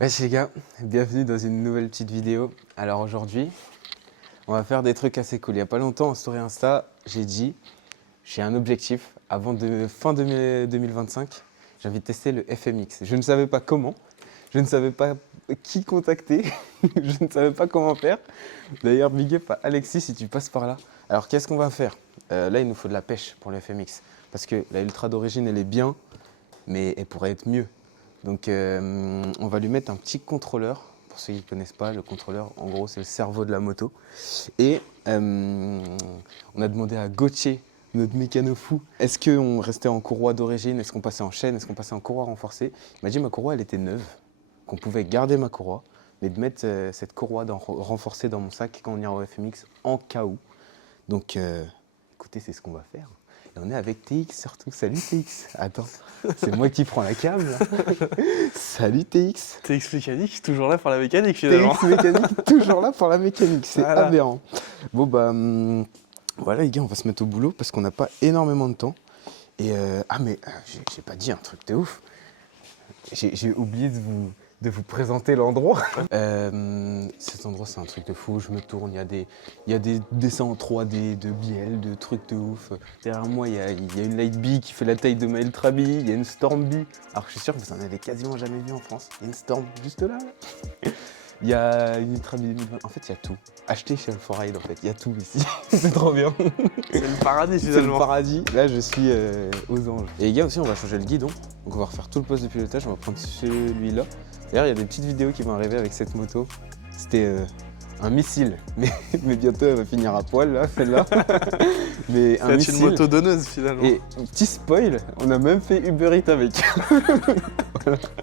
Wesh les gars, bienvenue dans une nouvelle petite vidéo. Alors aujourd'hui, on va faire des trucs assez cool. Il n'y a pas longtemps en story Insta, j'ai dit, j'ai un objectif, avant fin 2025, j'ai envie de tester le FMX. Je ne savais pas comment, je ne savais pas qui contacter, je ne savais pas comment faire. D'ailleurs, big up à Alexis si tu passes par là. Alors qu'est-ce qu'on va faire? Là, il nous faut de la pêche pour le FMX. Parce que la Ultra d'origine, elle est bien, mais elle pourrait être mieux. Donc on va lui mettre un petit contrôleur. Pour ceux qui ne connaissent pas, le contrôleur, en gros, c'est le cerveau de la moto. Et on a demandé à Gauthier, notre mécano fou, est-ce qu'on restait en courroie d'origine, est-ce qu'on passait en chaîne, est-ce qu'on passait en courroie renforcée? Il m'a dit ma courroie, elle était neuve, qu'on pouvait garder ma courroie, mais de mettre cette courroie renforcée dans mon sac quand on ira au FMX en cas où. Donc écoutez, c'est ce qu'on va faire. Et on est avec TX surtout. Salut TX. Attends, c'est moi qui prends la cam là. Salut TX. TX mécanique, toujours là pour la mécanique finalement. TX mécanique, toujours là pour la mécanique. C'est Voilà. aberrant. Bon bah voilà les gars, on va se mettre au boulot parce qu'on n'a pas énormément de temps. Et j'ai pas dit un truc de ouf. J'ai oublié de vous présenter l'endroit. Cet endroit, c'est un truc de fou. Je me tourne, il y a des dessins en 3D de biel, de trucs de ouf. Derrière moi, il y a une Light Bee qui fait la taille de ma Ultra Bee. Il y a une Storm Bee. Alors je suis sûr que vous en avez quasiment jamais vu en France. Il y a une Storm juste là. Il y a une Ultra Bee 2020. En fait, il y a tout. Achetez chez Alforide, en fait. Il y a tout ici. C'est trop bien. C'est le paradis C'est le finalement. paradis. Là, je suis aux anges. Et les gars, aussi, on va changer le guidon. Donc, on va refaire tout le poste de pilotage. On va prendre celui-là. D'ailleurs, il y a des petites vidéos qui vont arriver avec cette moto. C'était un missile. Mais bientôt, elle va finir à poil, là, celle-là. Mais un C'est missile. une moto donneuse finalement. Et petit spoil, on a même fait Uber Eats avec.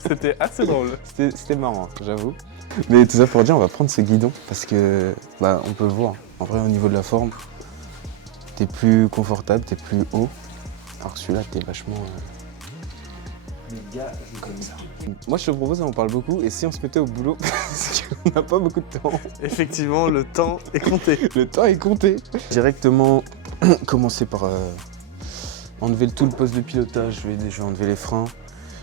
C'était assez drôle. C'était marrant, j'avoue. Mais tout ça pour dire, on va prendre ce guidon parce que bah, on peut le voir. En vrai, au niveau de la forme, t'es plus confortable, t'es plus haut. Alors que celui-là, t'es vachement. Comme ça. Moi, je te propose, on parle beaucoup. Et si on se mettait au boulot, parce qu'on n'a pas beaucoup de temps. Effectivement, le temps est compté. Le temps est compté. Directement, commencer par enlever tout le poste de pilotage. Je vais enlever les freins.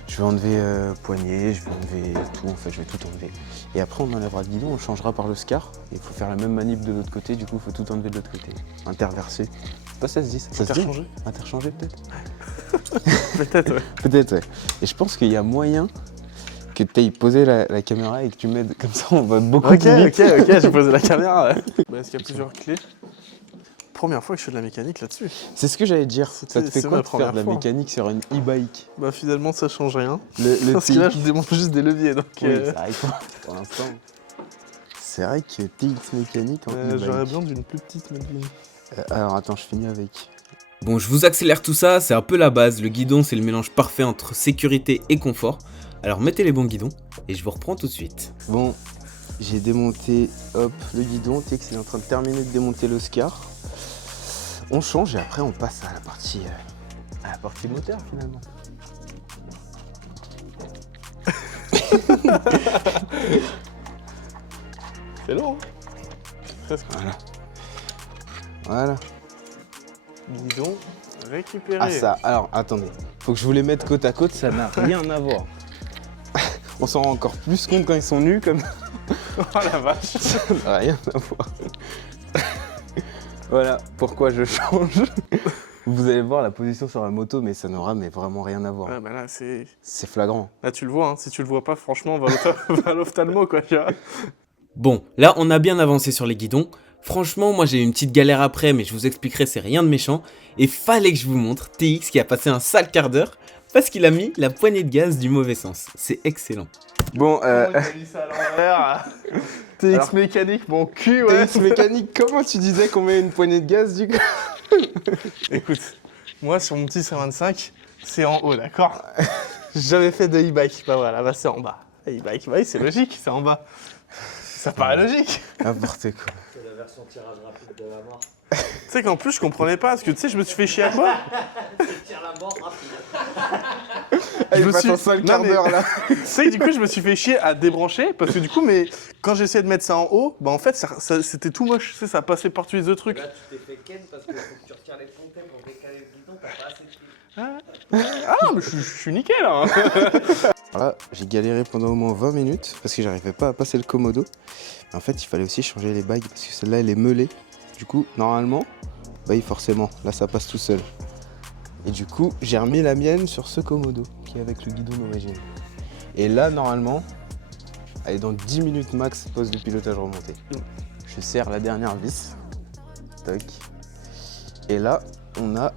Je vais enlever poignée, je vais enlever tout, en fait, je vais tout enlever. Et après, on enlèvera le guidon, on le changera par le SCAR. Il faut faire la même manip de l'autre côté, du coup, il faut tout enlever de l'autre côté. Interverser. Pas ça se dit, ça se dit. Interchanger. Interchanger, peut-être. Peut-être, ouais. Peut-être, ouais. Et je pense qu'il y a moyen que tu ailles poser la caméra et que tu m'aides. Comme ça, on va beaucoup Ok, plus vite. ok, j'ai posé la caméra. Ouais. Est-ce qu'il y a plusieurs clés? Première fois que je fais de la mécanique là-dessus. C'est ce que j'allais dire. Ça te fait c'est quoi ma de faire de la première fois. mécanique sur une e-bike? Bah finalement ça change rien. Le Parce que là TX. je démonte juste des leviers donc. Oui, ça arrive pas pour l'instant. C'est vrai que TX mécanique en e-bike. J'aurais besoin d'une plus petite Medline. Alors attends, je finis avec. Bon, je vous accélère tout ça, c'est un peu la base. Le guidon, c'est le mélange parfait entre sécurité et confort. Alors mettez les bons guidons et je vous reprends tout de suite. Bon, j'ai démonté hop, le guidon. TX il est en train de terminer de démonter le SCAR. On change et après on passe à la partie moteur finalement. C'est long. Hein. Presque. Voilà. Guidon récupéré. Ah ça, alors attendez. Faut que je vous les mette côte à côte, ça n'a rien à voir. On s'en rend encore plus compte quand ils sont nus comme Oh la vache. ça n'a rien à voir. Voilà pourquoi je change. Vous allez voir la position sur la moto, mais ça n'aura vraiment rien à voir. Ouais, bah là c'est. C'est flagrant. Là tu le vois, hein. Si tu le vois pas, franchement, va à l'ophtalmo quoi, tu vois. Bon, là on a bien avancé sur les guidons. Franchement, moi j'ai eu une petite galère après, mais je vous expliquerai, c'est rien de méchant. Et fallait que je vous montre TX qui a passé un sale quart d'heure parce qu'il a mis la poignée de gaz du mauvais sens. C'est excellent. Bon, Comment il a mis ça à l'envers. TX Alors, mécanique, mon cul, ouais. TX mécanique, comment tu disais qu'on met une poignée de gaz du coup? Écoute, moi sur mon petit 125, c'est en haut, d'accord. J'ai jamais fait de e-bike, bah voilà, bah c'est en bas. E-bike, bah oui, c'est logique, c'est en bas. Ça paraît logique. N'importe quoi. C'est la version tirage rapide de la mort. Tu sais qu'en plus je comprenais pas, parce que tu sais, je me suis fait chier à quoi? Tire la mort rapide. Il me passe suis- en 5 Non, quarts mais- d'heure là. Tu sais que du coup je me suis fait chier à débrancher, parce que du coup, mais quand j'essayais de mettre ça en haut, bah en fait c'était tout moche, tu sais, ça passait par tous les autres trucs. Là, tu t'es fait ken parce qu'il faut que tu retires les fontaines pour décaler le guidon, t'as pas assez de pile. Ah, mais je suis nickel, hein. Là, j'ai galéré pendant au moins 20 minutes parce que j'arrivais pas à passer le commodo. En fait, il fallait aussi changer les bagues parce que celle-là, elle est meulée. Du coup, normalement, bah oui, forcément, là, ça passe tout seul. Et du coup, j'ai remis la mienne sur ce commodo qui est avec le guidon d'origine. Et là, normalement, elle est dans 10 minutes max, poste de pilotage remonté. Je serre la dernière vis. Toc. Et là, on a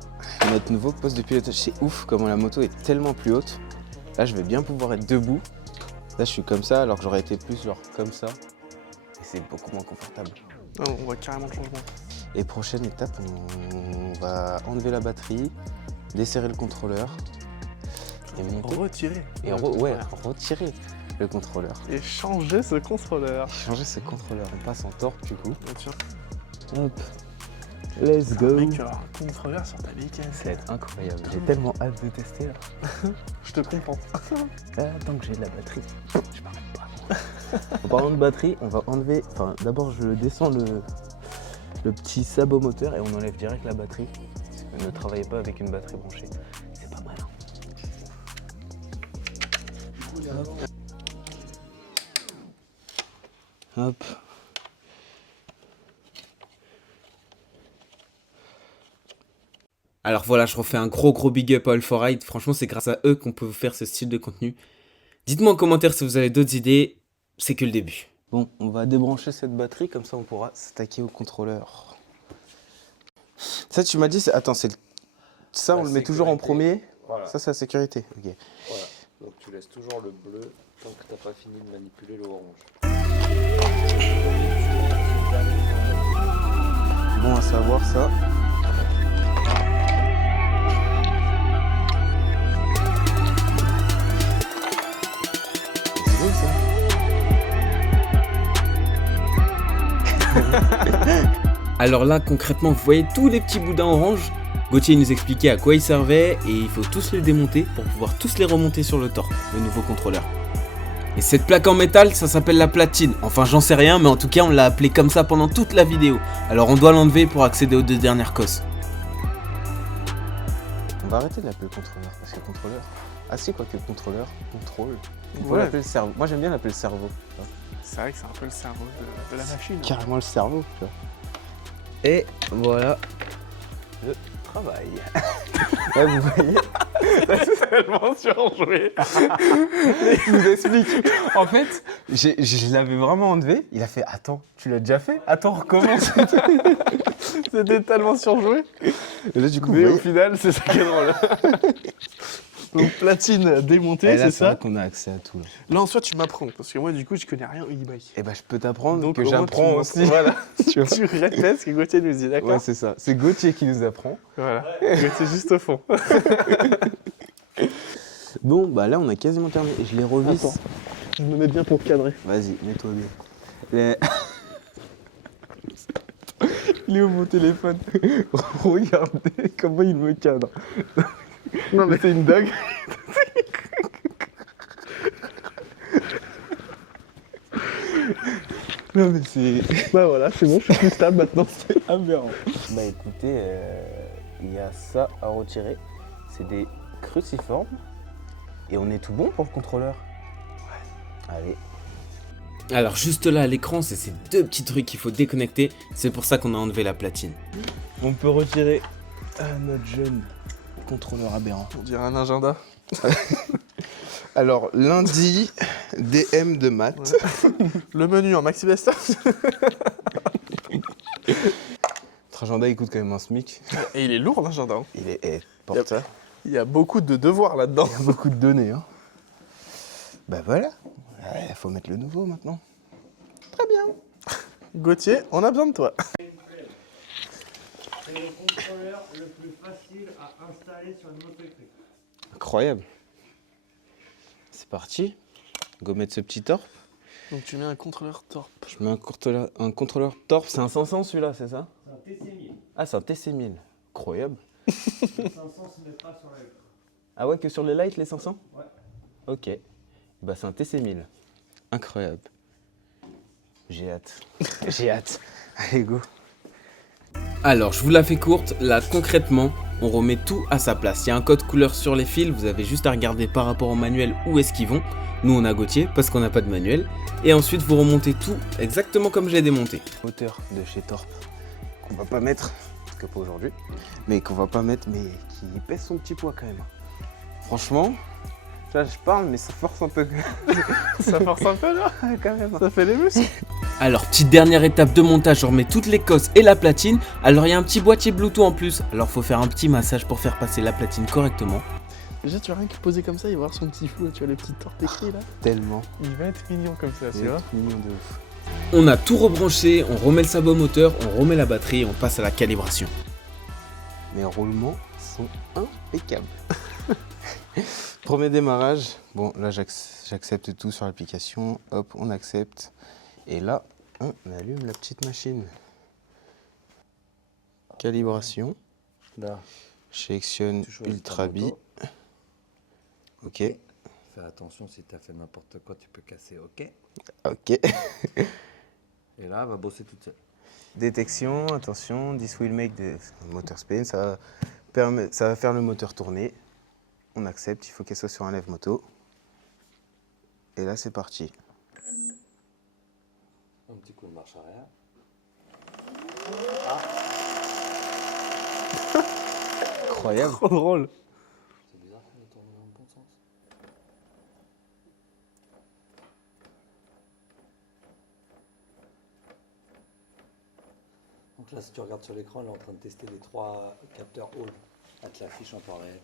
notre nouveau poste de pilotage. C'est ouf comment la moto est tellement plus haute. Là, je vais bien pouvoir être debout. Là, je suis comme ça, alors que j'aurais été plus genre comme ça. Et c'est beaucoup moins confortable. Non, on voit carrément le changement. Et prochaine étape, on va enlever la batterie, desserrer le contrôleur et monter. Retirer. Et retirer le contrôleur. Et changer ce contrôleur. Changer ce contrôleur. On passe en torque du coup. Bien sûr. Hop. Let's go. Mec, un contrôleur sur ta bécane. Ça va être incroyable. J'ai tellement hâte de tester là. Je te comprends. Tant que j'ai de la batterie, je m'arrête pas. En parlant de batterie, on va enlever. Enfin, d'abord, je descends le petit sabot moteur et on enlève direct la batterie. Parce que ne travaillez pas avec une batterie branchée. C'est pas mal. Hop. Alors voilà, je refais un gros big up à All4Ride. Franchement, c'est grâce à eux qu'on peut vous faire ce style de contenu. Dites-moi en commentaire si vous avez d'autres idées. C'est que le début. Bon, on va débrancher cette batterie, comme ça on pourra s'attaquer au contrôleur. Ça, tu m'as dit, attends, c'est ça, on le met toujours en premier. Voilà. Ça, c'est la sécurité. Ok. Voilà. Donc tu laisses toujours le bleu tant que t'as pas fini de manipuler le orange. Bon à savoir ça. C'est beau ça. Alors là, concrètement, vous voyez tous les petits boudins orange. Gauthier nous expliquait à quoi ils servaient et il faut tous les démonter pour pouvoir tous les remonter sur le torque, le nouveau contrôleur. Et cette plaque en métal, ça s'appelle la platine. Enfin, j'en sais rien, mais en tout cas, on l'a appelée comme ça pendant toute la vidéo. Alors on doit l'enlever pour accéder aux 2 dernières cosses. On va arrêter de l'appeler contrôleur parce que contrôleur. Ah si, quoi que contrôleur, contrôle. On peut Ouais. l'appeler le cerveau. Moi j'aime bien l'appeler le cerveau. C'est vrai que c'est un peu le cerveau de la machine. Carrément le cerveau, tu vois. Et voilà le travail. Là, vous voyez, C'est tellement surjoué. je vous explique. En fait, je l'avais vraiment enlevé. Il a fait attends, tu l'as déjà fait? Attends, recommence. C'était tellement surjoué. Et là, du coup, Mais vous au voyez, final, c'est ça qui est drôle. Donc platine démontée, et là, c'est c'est vrai ça. qu'on a accès à tout. Là. Là en soi tu m'apprends, parce que moi du coup je connais rien au e-bike. Et bah, je peux t'apprendre Donc que au moins, j'apprends tu aussi. Voilà, Tu vois. tu répètes ce que Gauthier nous dit, d'accord? Ouais, c'est ça. C'est Gauthier qui nous apprend. Voilà, Gauthier juste au fond. Bon, bah là, on a quasiment terminé. Je les revisse. Attends. Je me mets bien pour cadrer. Vas-y, mets-toi bien. Il est où mon téléphone? Regardez comment il me cadre. Non mais C'est une dingue. Non mais c'est bah voilà, c'est bon, je suis plus stable maintenant. aberrant. Bah écoutez, il y a ça à retirer. C'est des cruciformes. Et on est tout bon pour le contrôleur. Ouais. Allez. Alors juste là à l'écran, c'est ces 2 petits trucs qu'il faut déconnecter. C'est pour ça qu'on a enlevé la platine. On peut retirer notre jeune contrôleur aberrant. On dirait un agenda. Alors, lundi, DM de maths. Le menu en maxi best. Notre agenda, il coûte quand même un SMIC. Et il est lourd l'agenda. Hein. Il est porteur. Il y a beaucoup de devoirs là-dedans. Il y a beaucoup de données. Hein. Bah voilà. Il faut mettre le nouveau maintenant. Très bien. Gauthier, on a besoin de toi. C'est le contrôleur le plus facile à installer sur une moto électrique. Incroyable. C'est parti. Go mettre ce petit torp. Donc tu mets un contrôleur torp. Je mets un contrôleur torp. C'est un 500 celui-là, c'est ça? C'est un TC1000. Ah, c'est un TC1000. Incroyable. Le 500 se met pas sur la lettre. Ah ouais, que sur les lights, les 500? Ouais. Ok. Bah c'est un TC1000. Incroyable. J'ai hâte. J'ai hâte. Allez, go. Alors, je vous la fais courte, là concrètement, on remet tout à sa place. Il y a un code couleur sur les fils, vous avez juste à regarder par rapport au manuel où est-ce qu'ils vont. Nous on a Gauthier parce qu'on n'a pas de manuel. Et ensuite vous remontez tout exactement comme je l'ai démonté. Moteur de chez Torp qu'on va pas mettre, parce que pas aujourd'hui, mais qu'on va pas mettre, mais qui pèse son petit poids quand même. Franchement, là je parle mais ça force un peu. Ça force un peu là. Quand même. Ça fait les muscles. Alors petite dernière étape de montage, on remet toutes les cosses et la platine. Alors il y a un petit boîtier Bluetooth en plus, alors faut faire un petit massage pour faire passer la platine correctement. Déjà tu vas rien que poser comme ça et voir son petit fou, tu vois les petites tortes écrites là. Tellement. Il va être mignon comme ça, tu C'est vois. mignon de ouf. On a tout rebranché, on remet le sabot moteur, on remet la batterie et on passe à la calibration. Mes roulements sont impeccables. Premier démarrage. Bon, là j'accepte tout sur l'application. Hop, on accepte. Et là, on allume la petite machine. Calibration. Là, Je sélectionne tu choisis ta Ultra B. moto. Ok. Fais attention, si tu as fait n'importe quoi, tu peux casser, ok. Ok. Et là, elle va bosser toute seule. Détection, attention, this will make the motor spin. Ça va faire le moteur tourner. On accepte, il faut qu'elle soit sur un lève moto. Et là, c'est parti. Un petit coup de marche arrière. Incroyable. Trop drôle. C'est bizarre qu'elle ait tourné dans le bon sens. Donc là, si tu regardes sur l'écran, elle est en train de tester les 3 capteurs Hall. Elle te l'affiche en temps réel.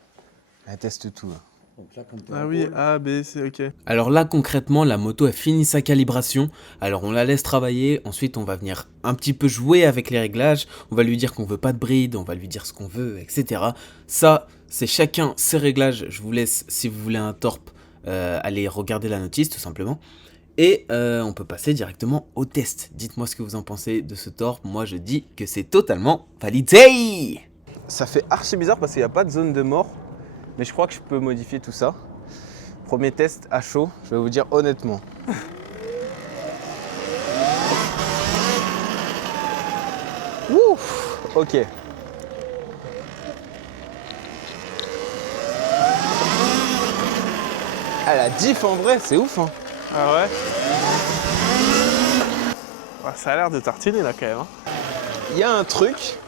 Elle teste tout. Hein. Donc là, comme tu es Ah en oui, Hall, A, B, C, ok. Alors là concrètement la moto a fini sa calibration, alors on la laisse travailler, ensuite on va venir un petit peu jouer avec les réglages, on va lui dire qu'on veut pas de bride, on va lui dire ce qu'on veut, etc. Ça c'est chacun ses réglages, je vous laisse si vous voulez un Torp, aller regarder la notice tout simplement. Et on peut passer directement au test. Dites-moi ce que vous en pensez de ce Torp, moi je dis que c'est totalement validé. Ça fait archi bizarre parce qu'il n'y a pas de zone de mort. Mais je crois que je peux modifier tout ça. Premier test à chaud, je vais vous dire honnêtement. Ouf, ok. Ah, la diff en vrai, c'est ouf. Hein. Ah ouais. Ah, ça a l'air de tartiner là quand même. Hein. Il y a un truc,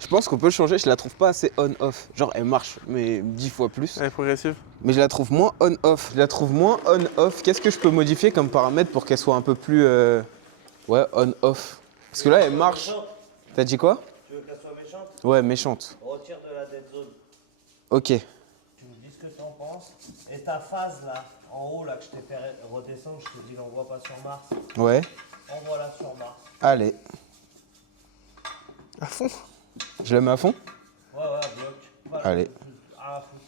je pense qu'on peut le changer, je la trouve pas assez on-off. Genre elle marche, mais 10 fois plus. Elle est progressive. Mais je la trouve moins on-off. Je la trouve moins on-off. Qu'est-ce que je peux modifier comme paramètre pour qu'elle soit un peu plus ouais, on-off? Parce que là, elle marche. T'as dit quoi? Tu veux qu'elle soit méchante? Ouais, méchante. Retire de la dead zone. Ok. Tu me dis ce que tu en penses. Et ta phase là, en haut là, que je t'ai fait redescendre, je te dis l'envoie pas sur Mars. Ouais. Envoie-la sur Mars. Allez. À fond. Je la mets à fond? Ouais, bloc. Voilà. Allez. À fond.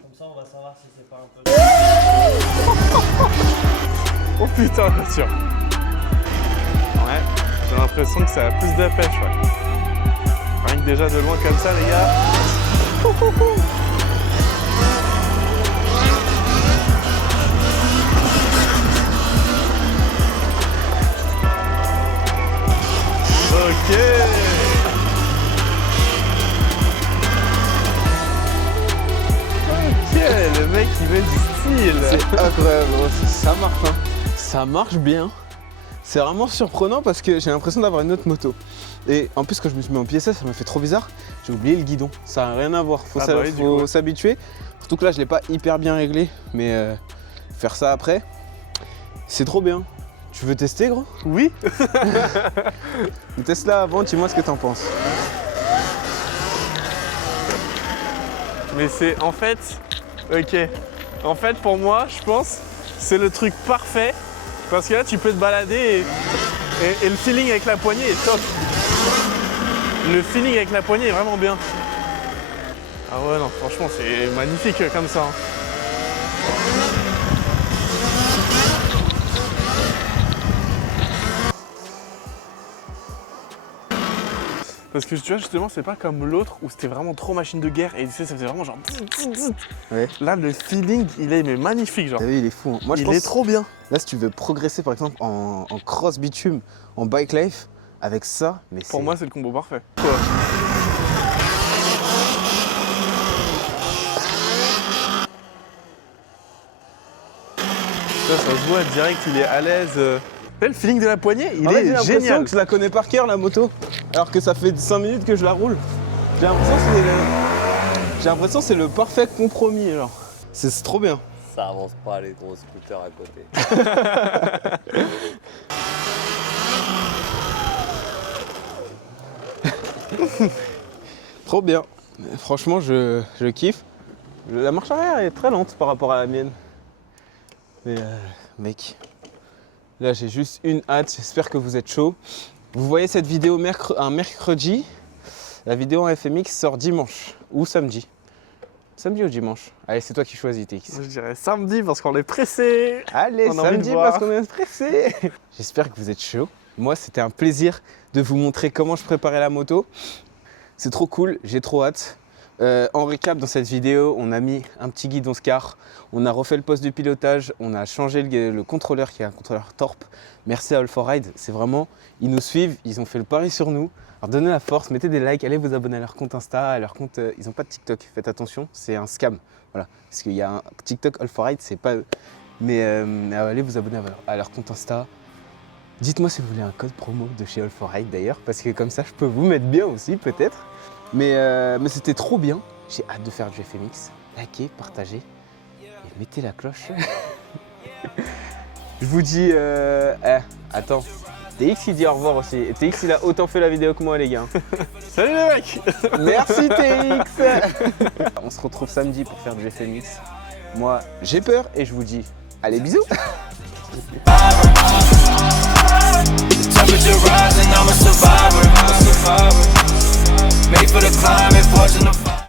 Comme ça, on va savoir si c'est pas un peu. Oh putain, bien sûr. Ouais, j'ai l'impression que ça a plus de pêche, ouais. Rien que déjà de loin comme ça, les gars. Ok. Ok, le mec il met du style. C'est incroyable. Ça marche, hein. Ça marche bien. C'est vraiment surprenant parce que j'ai l'impression d'avoir une autre moto. Et en plus, quand je me suis mis en pièce, ça m'a fait trop bizarre. J'ai oublié le guidon. Ça n'a rien à voir. Faut Ah bah oui, du coup. s'habituer. Surtout que là, je l'ai pas hyper bien réglé. Mais faire ça après, c'est trop bien. Tu veux tester, gros? Oui. Teste-la avant, dis-moi ce que t'en penses. Mais c'est en fait, ok. En fait, pour moi, je pense, c'est le truc parfait. Parce que là, tu peux te balader et le feeling avec la poignée est top. Le feeling avec la poignée est vraiment bien. Ah ouais, non, franchement, c'est magnifique comme ça. Hein. Parce que tu vois, justement, c'est pas comme l'autre où c'était vraiment trop machine de guerre et tu sais, ça faisait vraiment genre. Ouais. Là, le feeling, il est mais magnifique, genre. T'as vu, il est fou. Hein. Moi, je Il pense, est trop bien. là, si tu veux progresser, par exemple, en cross bitume, en bike life, avec ça, mais Pour c'est- moi, c'est le combo parfait. Ça se voit direct, il est à l'aise. Le feeling de la poignée, il En fait, j'ai est l'impression génial. que je la connais par cœur, la moto. Alors que ça fait 5 minutes que je la roule. J'ai l'impression que c'est le parfait compromis. Alors. C'est trop bien. Ça avance pas les gros scooters à côté. Trop bien. Franchement, je kiffe. La marche arrière est très lente par rapport à la mienne. Mais mec, là j'ai juste une hâte. J'espère que vous êtes chaud. Vous voyez cette vidéo un mercredi. La vidéo en FMX sort dimanche ou samedi. Samedi ou dimanche? Allez, c'est toi qui choisis, TX. Je dirais samedi parce qu'on est pressé. Allez, On a envie de samedi voir. parce qu'on est pressé. J'espère que vous êtes chaud. Moi, c'était un plaisir de vous montrer comment je préparais la moto. C'est trop cool, j'ai trop hâte. En récap, dans cette vidéo, on a mis un petit guidon SCAR, on a refait le poste de pilotage, on a changé le contrôleur qui est un contrôleur Torp. Merci à All4Ride, c'est vraiment, ils nous suivent, ils ont fait le pari sur nous. Alors donnez la force, mettez des likes, allez vous abonner à leur compte Insta, à leur compte, ils n'ont pas de TikTok, faites attention, c'est un scam. Voilà, parce qu'il y a un TikTok All4Ride, c'est pas eux. Mais allez vous abonner à leur compte Insta. Dites-moi si vous voulez un code promo de chez All4Ride d'ailleurs, parce que comme ça je peux vous mettre bien aussi peut-être. Mais c'était trop bien, j'ai hâte de faire du FMX. Likez, partagez et mettez la cloche. Je vous dis, attends, TX il dit au revoir aussi. Et TX il a autant fait la vidéo que moi les gars. Salut les mecs. Merci TX. On se retrouve samedi pour faire du FMX. Moi j'ai peur et je vous dis, allez bisous. Temperature rising, I'm a survivor. Made for the climb and fortune to